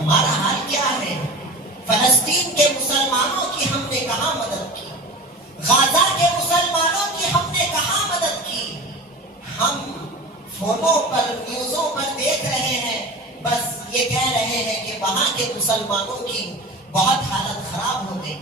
ہمارا حال کیا ہے؟ فلسطین کے مسلمانوں کی ہم نے کہاں مدد کی؟ غزہ کے مسلمانوں کی ہم نے کہاں مدد کی؟ ہم فونوں پر نیوزوں پر دیکھ رہے ہیں، بس یہ کہہ رہے ہیں کہ وہاں کے مسلمانوں کی بہت حالت خراب ہو گئی،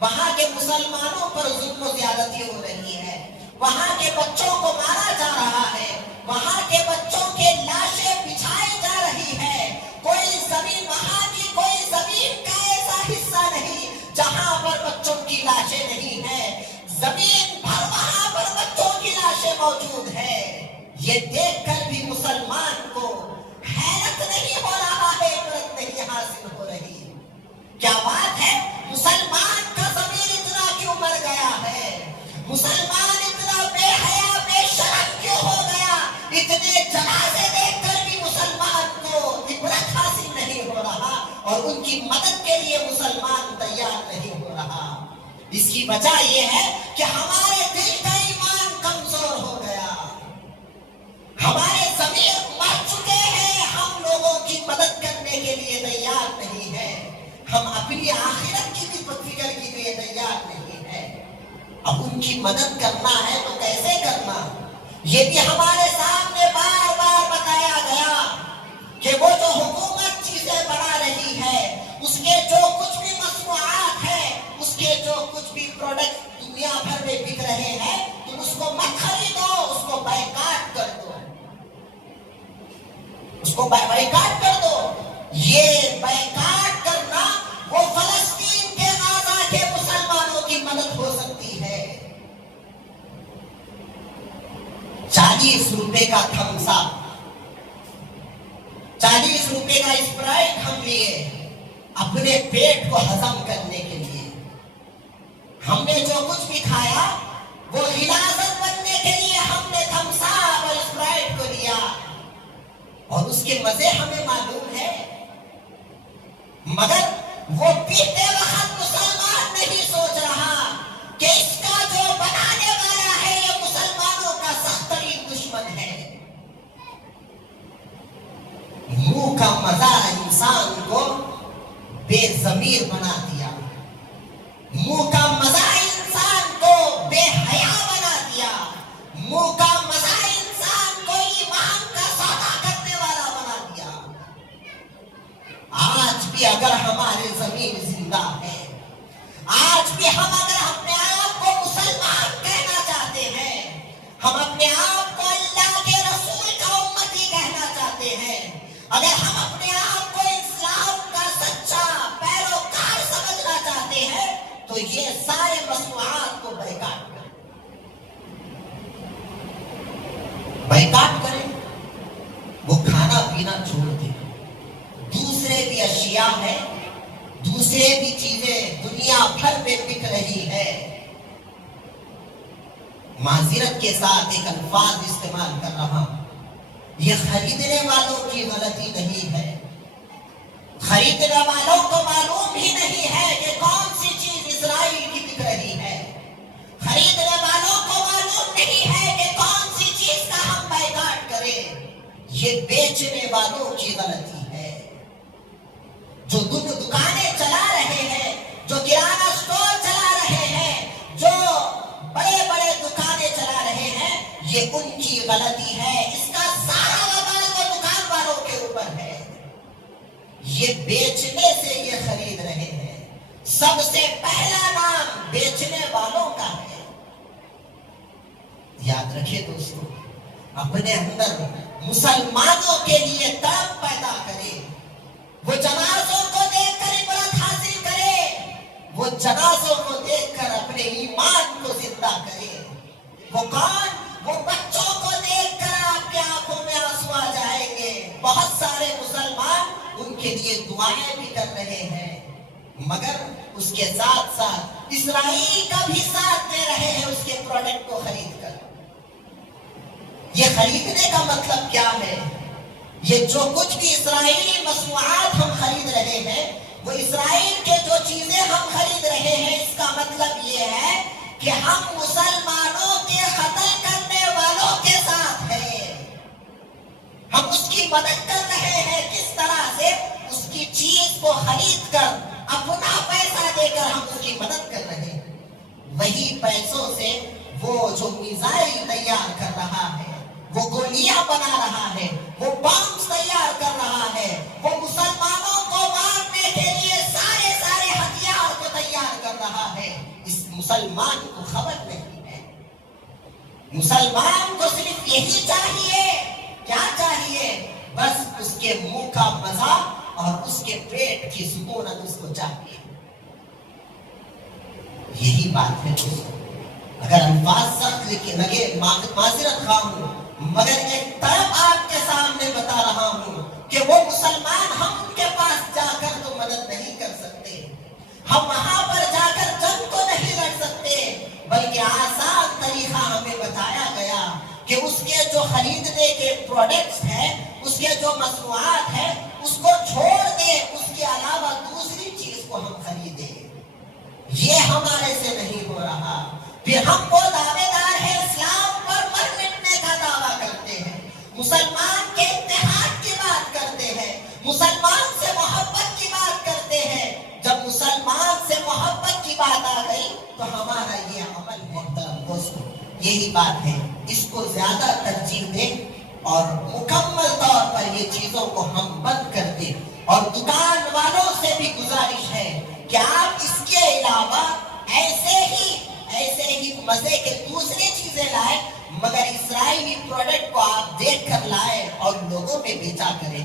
وہاں کے مسلمانوں پر ظلم و زیادتی ہو رہی ہے، وہاں کے بچوں کو مارا جا رہا ہے، وہاں کے بچوں کے لاشیں بچھائی جا رہی ہے۔ کوئی زمین، وہاں کی کوئی زمین کا ایسا حصہ نہیں جہاں پر بچوں کی لاشیں نہیں ہیں، زمین بھر وہاں پر بچوں کی لاشیں موجود ہے۔ یہ دیکھ کر بھی مسلمان کو حیرت نہیں ہو رہا ہے، عبرت نہیں حاصل ہو رہی۔ کیا بات ہے؟ مسلمان کا ضمیر اتنا کیوں مر گیا ہے؟ مسلمان اتنا بے حیا بے شرم کیوں ہو گیا؟ اتنے جنازے دیکھ کر بھی مسلمان کو عبرت حاصل نہیں ہو رہا اور ان کی مدد کے لیے مسلمان تیار نہیں ہو رہا۔ اس کی وجہ یہ ہے کہ ہمارے دل کا ایمان کمزور ہو گیا، ہمارے ضمیر مر چکے ہیں، ہم لوگوں کی مدد کرنے کے لیے تیار نہیں ہے، ہم اپنی آخرت کی بھی فکر کے لیے تیار نہیں ہے۔ اب ان کی مدد کرنا ہے تو کیسے کرنا؟ یہ بھی ہمارے سامنے بار بار بتایا گیا کہ وہ جو حکومت چیزیں بنا رہی ہے، اس کے جو کچھ بھی مصنوعات ہیں، اس کے جو کچھ بھی پروڈکٹ دنیا بھر میں بک رہے ہیں، تم اس کو مت خریدو، اس کو بائیکاٹ کر دو، اس کو بائیکاٹ کر دو۔ یہ بائیکاٹ کرنا وہ فلسطین کے غزہ کے مسلمانوں کی مدد ہو سکتی ہے۔ 40 روپے کا تھمس اپ، 40 روپے کا اسپرائٹ ہم لیے اپنے پیٹ کو ہضم کرنے کے لیے۔ ہم نے جو کچھ بھی کھایا وہ غلاظت بننے کے لیے ہم نے تھمس اپ اور اسپرائٹ کو لیا، اور اس کے مزے ہمیں معلوم ہے، مگر وہ پیتے وقت مسلمان نہیں سوچ رہا کہ اس کا جو بنانے والا ہے یہ مسلمانوں کا سخت ترین دشمن ہے۔ منہ کا مزہ انسان کو بے ضمیر بنا دیا، منہ کا مزہ انسان کو بے حیا بنا دیا، منہ کا مزہ انسان کو ایمان کا سودا کرنے والا بنا دیا۔ آج بھی اگر ہمارے ضمیر زندہ ہے، آج بھی ہم اگر اپنے آپ کو مسلمان کہنا چاہتے ہیں، ہم اپنے آپ کو اللہ کے رسول کا امتی کہنا چاہتے ہیں، اگر ہم اپنے آپ کو اسلام کا سچا پیروکار سمجھنا چاہتے ہیں، تو یہ سارے مصنوعات کو بائیکاٹ کریں، بائیکاٹ کریں، وہ کھانا پینا چھوڑ دیں۔ دوسرے بھی اشیاء ہیں، دوسرے بھی چیزیں دنیا بھر میں بک رہی ہے۔ معذرت کے ساتھ ایک الفاظ استعمال کر رہا ہوں، یہ خریدنے والوں کی غلطی نہیں ہے، خریدنے والوں کو معلوم ہی نہیں ہے کہ کون سی چیز اسرائیل کی بک رہی ہے، خریدنے والوں کو معلوم نہیں ہے کہ کون سی چیز کا ہم بائیکاٹ کریں۔ یہ بیچنے والوں کی غلطی ہے، جو دکانیں چلا رہے ہیں، جو کرانہ سٹور چلا رہے ہیں، جو بڑے بڑے دکانیں چلا رہے ہیں، یہ ان کی غلطی ہے، اس کا سارا وبال وہ دکان والوں کے اوپر ہے۔ یہ بیچنے سے یہ خرید رہے ہیں، سب سے پہلا نام بیچنے والوں کا ہے۔ یاد رکھے دوستو، اپنے اندر مسلمانوں کے لیے تڑپ پیدا کرے، وہ جنازوں کو دیکھ کر عبرت حاصل کرے، وہ جنازوں کو دیکھ کر اپنے ایمان کو زندہ کرے۔ وہ کون؟ وہ بچوں کو دیکھ کر آپ کی آنکھوں میں آنسو آ جائیں گے۔ بہت سارے مسلمان ان کے لیے دعائیں بھی کر رہے ہیں، مگر اس کے ساتھ ساتھ اسرائیل کا بھی ساتھ دے رہے ہیں اس کے پروڈکٹ کو خرید کر۔ یہ خریدنے کا مطلب کیا ہے؟ یہ جو کچھ بھی اسرائیلی مصنوعات ہم خرید رہے ہیں، وہ اسرائیل کے جو چیزیں ہم خرید رہے ہیں، اس کا مطلب یہ ہے کہ ہم مسلمانوں کے قتل کرنے والوں کے ساتھ ہیں، ہم اس کی مدد کر رہے ہیں۔ کس طرح سے؟ اس کی چیز خرید کر اپنا پیسہ دے کر ہم اس کی مدد کر رہے ہیں، وہی پیسوں سے وہ جو میزائل تیار کر رہا ہے، وہ گولیاں بنا رہا ہے، وہ بامز تیار کر رہا ہے، وہ مسلمانوں کو مارنے کے لیے سارے ہتھیار کو تیار کر رہا ہے، اس مسلمان کو خبر نہیں ہے۔ مسلمان کو صرف یہی چاہیے، کیا چاہیے؟ بس اس کے منہ کا مزہ اور اس کے پیٹ کی سکونت اس کو چاہیے، یہی بات ہے دوستو۔ اگر الفاظ سخت لگے معذرت خواہ ہوں، مگر ایک طرف آپ کے سامنے بتا رہا ہوں کہ وہ مسلمان ہم ان کے پاس جا کر تو مدد نہیں کر سکتے، ہم وہاں پر جا کر جنگ تو نہیں لڑ سکتے، بلکہ آسان طریقہ ہمیں بتایا گیا کہ اس کے جو خریدنے کے پروڈکٹس ہیں، اس کے جو مصنوعات ہیں، اس کو چھوڑ دیں، اس کے علاوہ دوسری چیز کو ہم خریدیں۔ یہ ہمارے سے نہیں ہو رہا۔ پھر ہم وہ دعوے دار ہیں، اسلام پر مر مٹنے کا دعویٰ کرتے ہیں، مسلمان کے اتحاد کی بات کرتے ہیں، مسلمان سے محبت کی بات کرتے ہیں۔ جب مسلمان سے محبت کی بات آ گئی تو ہمارا یہ عمل محترم دوستو، یہی بات ہے، اس کو زیادہ ترجیح دیں اور مکمل طور پر یہ چیزوں کو ہم بند کر دیں۔ اور دکان والوں سے بھی گزارش ہے کہ آپ اس کے علاوہ ایسے ہی مزے کے دوسری چیزیں لائیں، مگر اسرائیلی پروڈکٹ کو آپ دیکھ کر لائیں اور لوگوں میں بیچا کریں۔